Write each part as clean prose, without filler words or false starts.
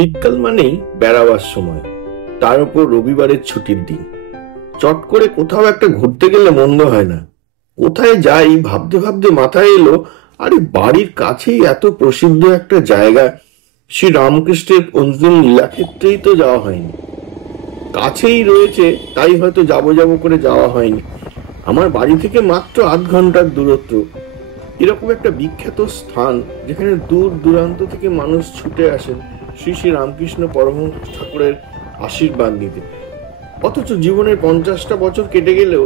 শীতকাল মানেই বেড়াবার সময়, তার উপর রবিবারের ছুটির দিন। চট করে কোথাও একটা ঘুরতে গেলে মন্দ হয় না। কোথায় যাই ভাবতে ভাবতে মাথায় এলো, আরে বাড়ির কাছেই এত প্রসিদ্ধ একটা জায়গা, শ্রী রামকৃষ্ণের পঞ্চম লীলাক্ষেত্রেই তো যাওয়া হয়নি। কাছেই রয়েছে তাই হয়তো যাবো যাবো করে যাওয়া হয়নি। আমার বাড়ি থেকে মাত্র 8 ঘন্টার দূরত্ব। এরকম একটা বিখ্যাত স্থান যেখানে দূর দূরান্ত থেকে মানুষ ছুটে আসেন শ্রী শ্রী রামকৃষ্ণ পরমহংস ঠাকুরের আশীর্বাদ নিতে, অথচ জীবনের 50টা বছর কেটে গেলেও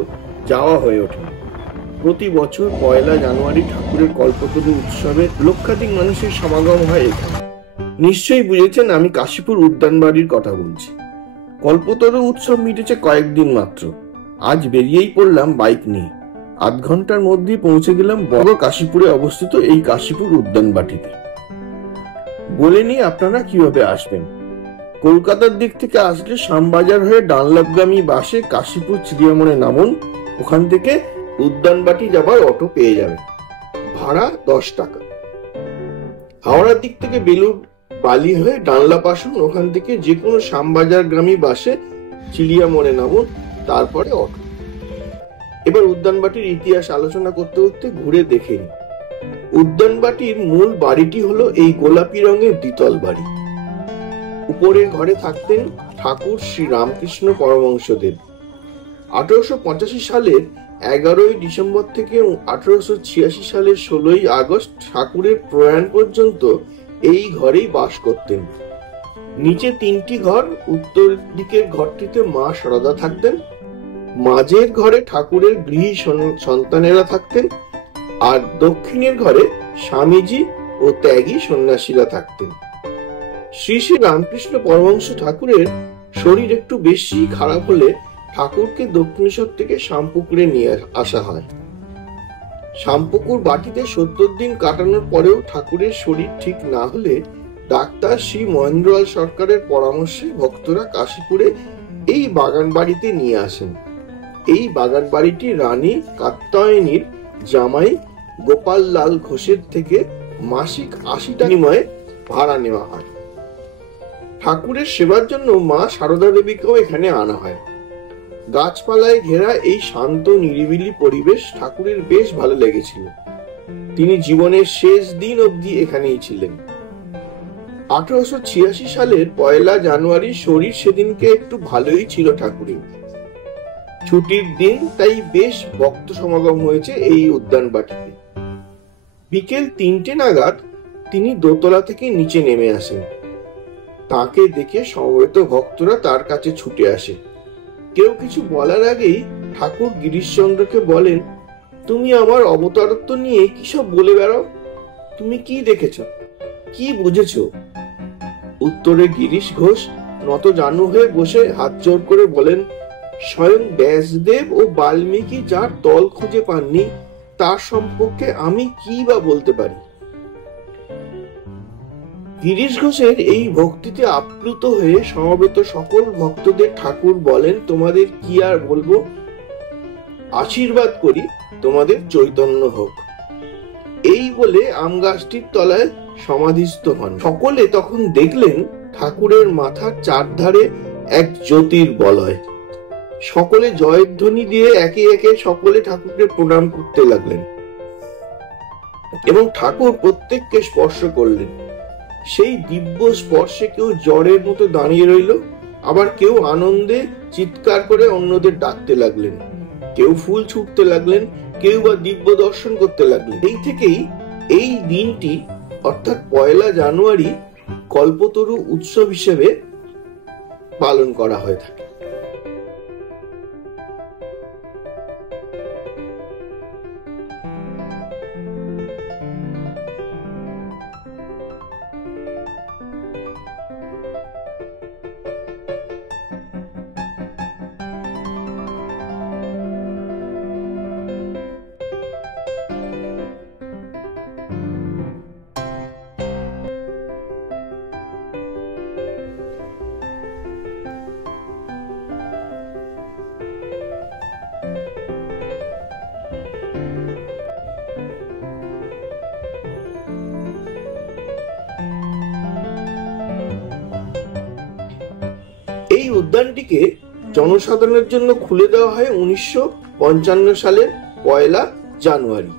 যাওয়া হয়ে ওঠে। প্রতি বছর 1 জানুয়ারি ঠাকুরের কল্পতরু উৎসবে লক্ষাধিক মানুষের সমাগম হয় এখানে। নিশ্চয়ই বুঝেছেন আমি কাশীপুর উদ্যানবাড়ির কথা বলছি। কল্পতরু উৎসব মিটেছে কয়েকদিন মাত্র। আজ বেরিয়েই পড়লাম বাইক নিয়ে। 8 ঘন্টার মধ্যেই পৌঁছে গেলাম বড় কাশীপুরে অবস্থিত এই কাশীপুর উদ্যানবাটিতে। বলে নিয়ে আপনারা কিভাবে আসবেন। কলকাতার দিক থেকে আসলে শ্যামবাজার হয়ে ডানলপগামী বাসে কাশীপুর চিড়িয়ামোড়ে নামুন। ওখান থেকে উদ্যানবাটি যাবার অটো পেয়ে যাবেন। ভাড়া 10 টাকা। হাওড়ার দিক থেকে বেলুর বালি হয়ে ডানলপ আসুন। ওখান থেকে যে কোনো শ্যামবাজারগামী বাসে চিড়িয়ামোড়ে নামুন, তারপরে অটো। এবার উদ্যানবাটির ইতিহাস আলোচনা করতে করতে ঘুরে দেখে নিন। উদ্যানবাটির মূল বাড়িটি হলো এই গোলাপি রঙের দ্বিতল বাড়ি। উপরের ঘরে থাকতেন ঠাকুর শ্রী রামকৃষ্ণ পরমহংসদেব। 1885 সালের 11ই ডিসেম্বর থেকে 1886 সালের 16ই আগস্ট ঠাকুরের প্রয়াণ পর্যন্ত এই ঘরেই বাস করতেন। নিচে 3টি ঘর। উত্তর দিকের ঘরটিতে মা সারদা থাকতেন, মাঝের ঘরে ঠাকুরের গৃহী সন্তানেরা থাকতেন, আর দক্ষিণের ঘরে স্বামীজি ও ত্যাগী সন্ন্যাসীরা থাকতেন। শ্রী শ্রী রামকৃষ্ণ পরমহংস ঠাকুরের শরীর একটু বেশি খারাপ হলে ঠাকুরকে দক্ষিণেশ্বর থেকে শ্যামপুকুরে নিয়ে আসা হয়। শ্যামপুকুর বাটিতে 70 দিন কাটানোর পরেও ঠাকুরের শরীর ঠিক না হলে ডাক্তার শ্রী মহেন্দ্রলাল সরকারের পরামর্শে ভক্তরা কাশীপুরে এই বাগান বাড়িতে নিয়ে আসেন। এই বাগান বাড়িটি রানী কাত্যায়নীর জামাই গোপাল লাল ঘোষের থেকে মাসিক 80 টাকা বিনিময়ে ভাড়া নেওয়া হয়। ঠাকুরের সেবার জন্য মা সারদা দেবীকেও এখানে আনা হয়। গাছপালায় ঘেরা এই শান্ত নিরিবিলি পরিবেশ ঠাকুরের বেশ ভালো লেগেছিল। তিনি জীবনের শেষ দিন অবধি এখানেই ছিলেন। 1886 সালের 1 জানুয়ারি শরীর সেদিনকে একটু ভালোই ছিল ঠাকুরের। ছুটির দিন, তাই বেশ ভক্ত সমাগম হয়েছে এই উদ্যানবাটিতে। বিকেল 3টে নাগাদ তিনি দোতলা থেকে নিচে নেমে আসেন। তাকে দেখে সমবেত ভক্তরা তার কাছে ছুটে আসে। কেউ কিছু বলার আগেই ঠাকুর গিরিশচন্দ্রকে বলেন, তুমি আমার অবতারত্ব নিয়ে কি সব বলে বেড়াও? তুমি কি দেখেছ, কি বুঝেছ? উত্তরে গিরিশ ঘোষ নত জানু হয়ে বসে হাত জোর করে বলেন, স্বয়ং ব্যাসদেব ও বাল্মীকি যার তল খুঁজে পাননি তার সম্পর্কে আমি কি বা বলতে পারি। গিরিশ ঘোষের এই ভক্তিতে আপ্লুত হয়ে সমবেত সকল ভক্তদের ঠাকুর বলেন, তোমাদের কি আর বলবো, আশীর্বাদ করি তোমাদের চৈতন্য হোক। এই বলে আম গাছটির তলায় সমাধিস্থ হন। সকলে তখন দেখলেন ঠাকুরের মাথার চারধারে এক জ্যোতির বলয়। সকলে জয়ধ্বনি দিয়ে একে একে সকলে ঠাকুরকে প্রণাম করতে লাগলেন এবং ঠাকুর প্রত্যেককে স্পর্শ করলেন। সেই দিব্য স্পর্শে কেউ জ্বরের মতো দাঁড়িয়ে রইল, আবার কেউ আনন্দে চিৎকার করে অন্যদের ডাকতে লাগলেন, কেউ ফুল ছুটতে লাগলেন, কেউ বা দিব্য দর্শন করতে লাগলেন। এই থেকেই এই দিনটি অর্থাৎ 1 জানুয়ারি কল্পতরু উৎসব হিসেবে পালন করা হয়ে থাকে। এই উদ্যানটিকে জনসাধারণের জন্য খুলে দেওয়া হয় 1955 সালের 1 জানুয়ারি।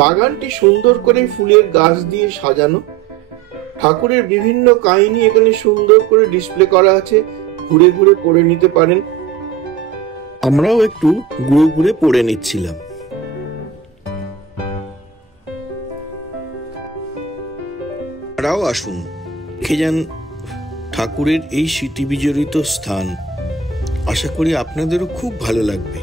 বাগানটি সুন্দর করে ফুলের গাছ দিয়ে সাজানো। ঠাকুরের বিভিন্ন কাহিনী এখানে সুন্দর করে ডিসপ্লে করা আছে, ঘুরে ঘুরে পড়ে নিতে পারেন। আমরাও একটু ঘুরে ঘুরে পড়ে নিচ্ছিলাম। আপনারাও আসুন, দেখে যান ঠাকুরের এই স্মৃতি বিজড়িত স্থান। আশা করি আপনাদেরও খুব ভালো লাগবে।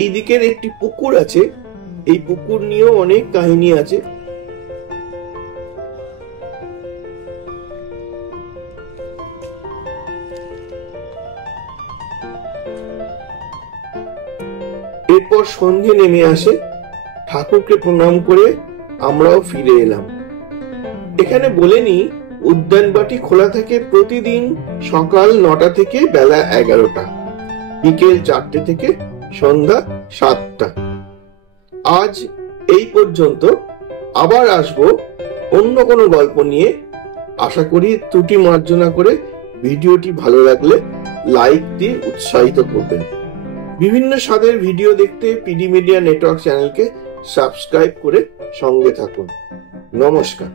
এই দিকের একটি পুকুর আছে, এই পুকুর নিয়েও অনেক কাহিনী আছে। এরপর সন্ধে নেমে আসে, ঠাকুরকে প্রণাম করে আমরাও ফিরে এলাম। এখানে বলে নি, উদ্যানবাটি খোলা থাকে প্রতিদিন সকাল 9টা থেকে বেলা 11টা, বিকেল 4টে থেকে সন্ধ্যা 7টা। আজ এই পর্যন্ত, আবার আসবো অন্য কোনো গল্প নিয়ে। আশা করি ত্রুটি মার্জনা করে ভিডিওটি ভালো লাগলে লাইক দিয়ে উৎসাহিত করবেন। বিভিন্ন স্বাদের ভিডিও দেখতে পিডি মিডিয়া নেটওয়ার্ক চ্যানেলকে সাবস্ক্রাইব করে সঙ্গে থাকুন। নমস্কার।